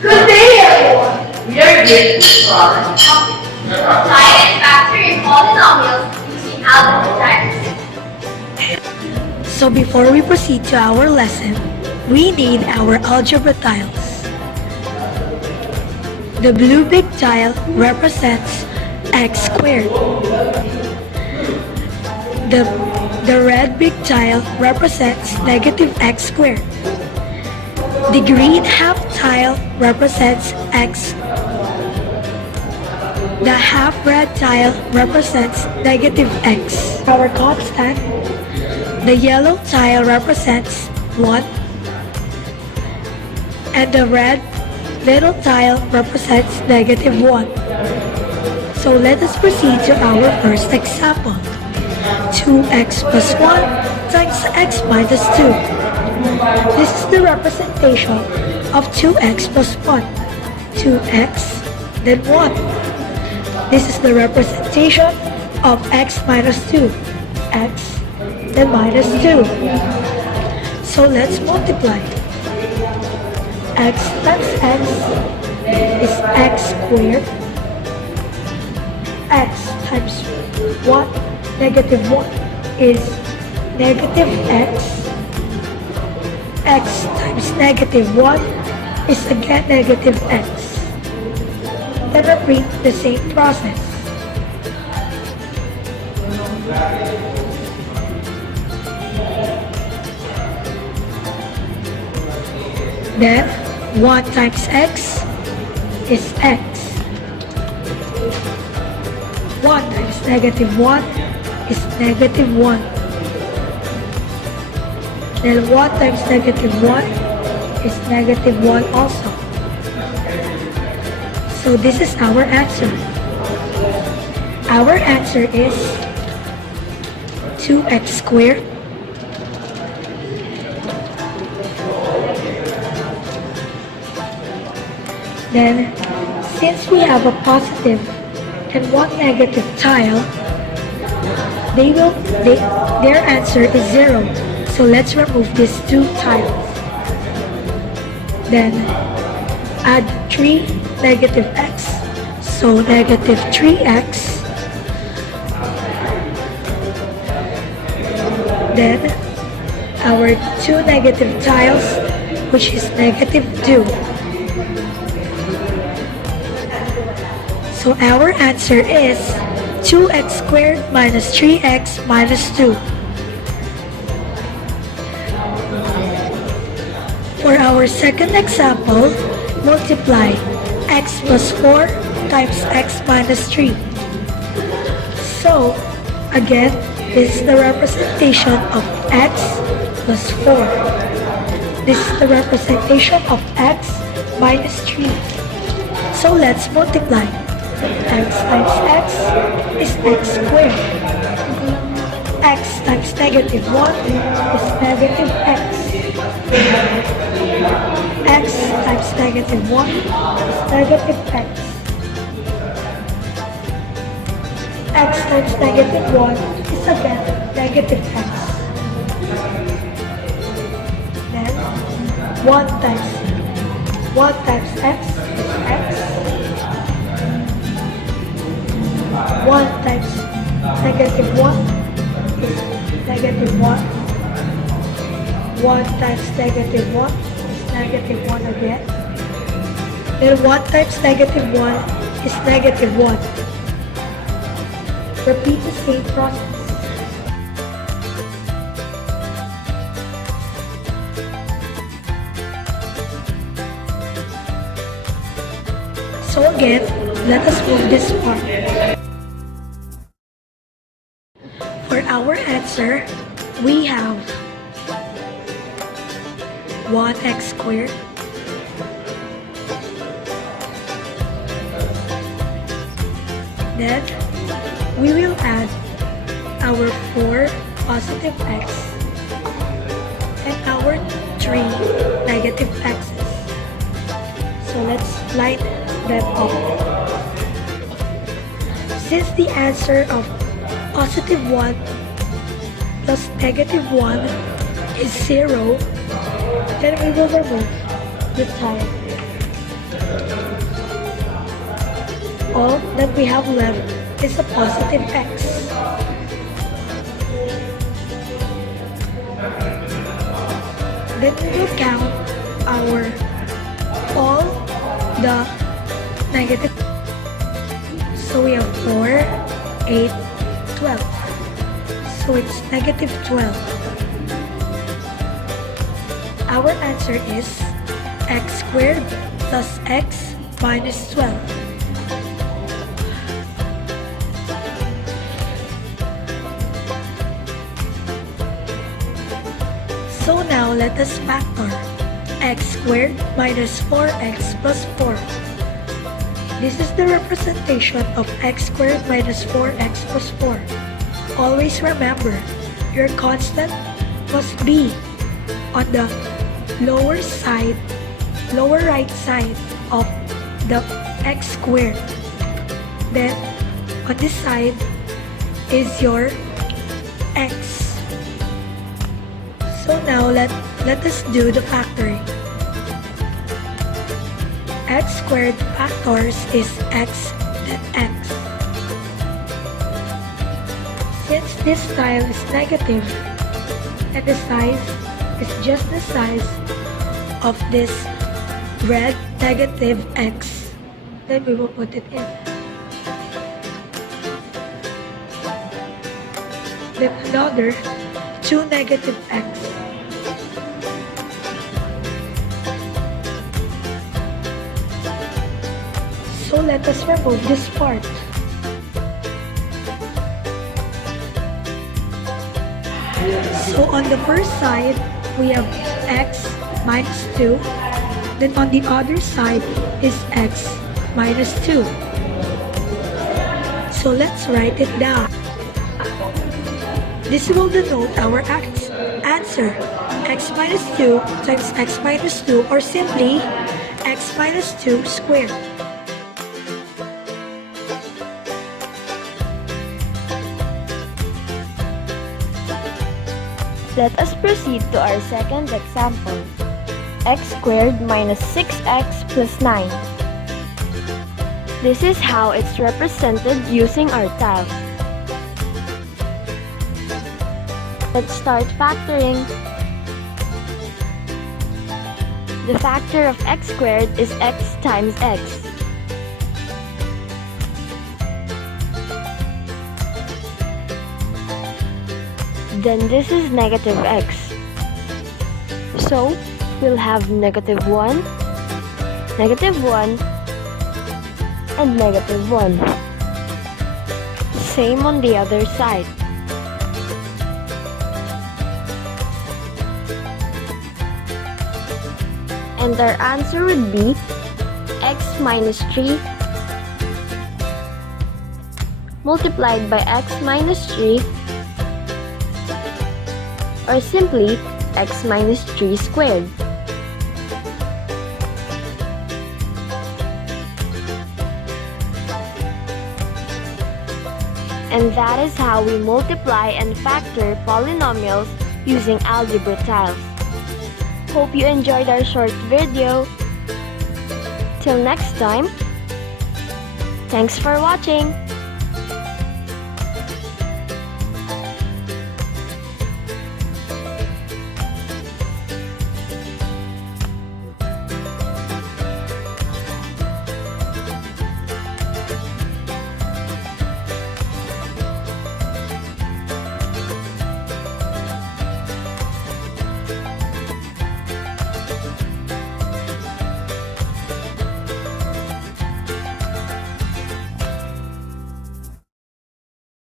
Good day, everyone. We are here to our topic. Science factor in polynomials using algebra types. So before we proceed to our lesson, we need our algebra tiles. The blue big tile represents x squared. The red big tile represents negative x squared. The green half tile represents x. The half red tile represents negative x. Our constant. The yellow tile represents 1. And the red little tile represents negative 1. So let us proceed to our first example. 2x plus 1 times x minus 2. This is the representation of 2x plus 1. 2x, then 1. This is the representation of x minus 2. X, then minus 2. So let's multiply. X times x is x squared. X times 1, negative 1 is negative x. X times negative 1 is again negative x. Then repeat the same process. Then 1 times x is x. 1 times negative 1 is negative 1. Then 1 times negative 1 is negative 1 also. So this is our answer. Our answer is 2x squared Then, since we have a positive and one negative tile, their answer is 0. So let's remove these two tiles. Then, add 3 negative x. So negative 3x. Then, our 2 negative tiles, which is negative 2. So our answer is 2x squared minus 3x minus 2. For our second example, multiply x plus 4 times x minus 3. So, again, this is the representation of x plus 4. This is the representation of x minus 3. So let's multiply. X times x is x squared. X times negative 1 is negative x. X times negative 1 is negative x. X times negative 1 is again negative x. Then 1 times x is x. 1 times negative 1 is negative 1. 1 times negative 1 is negative 1 again. Then 1 times negative 1 is negative 1. Repeat the same process. So again, let us move this part. For our answer, we have 1x squared then we will add our 4 positive x and our 3 negative x's. So let's line them up. Since the answer of positive 1 plus negative 1 is 0, then we will remove the tile. all that we have left is a positive x. Then we will count all the negative. So we have 4, 8, 12. So it's negative 12. Our answer is x squared plus x minus 12. So now let us factor x squared minus 4x plus 4. This is the representation of x squared minus 4x plus 4. Always remember, your constant must be on the lower right side of the x squared. Then on this side is your x. So now let us do the factoring. X squared factors is x then x. Since this tile is negative and the size is just the size of this red negative x, then we will put it in. Then another 2 negative x. So let us remove this part. So on the first side, we have x minus 2. Then on the other side is x minus 2. So let's write it down. This will denote our answer, x minus 2 times x minus 2, or simply x minus 2 squared. Let us proceed to our second example, x squared minus 6x plus 9. This is how it's represented using our tiles. Let's start factoring. The factor of x squared is x times x. Then this is negative x. So, we'll have negative 1, and negative 1. Same on the other side. And our answer would be x minus 3 multiplied by x minus 3, or simply x minus 3 squared. And that is how we multiply and factor polynomials using algebra tiles. Hope you enjoyed our short video. Till next time, thanks for watching!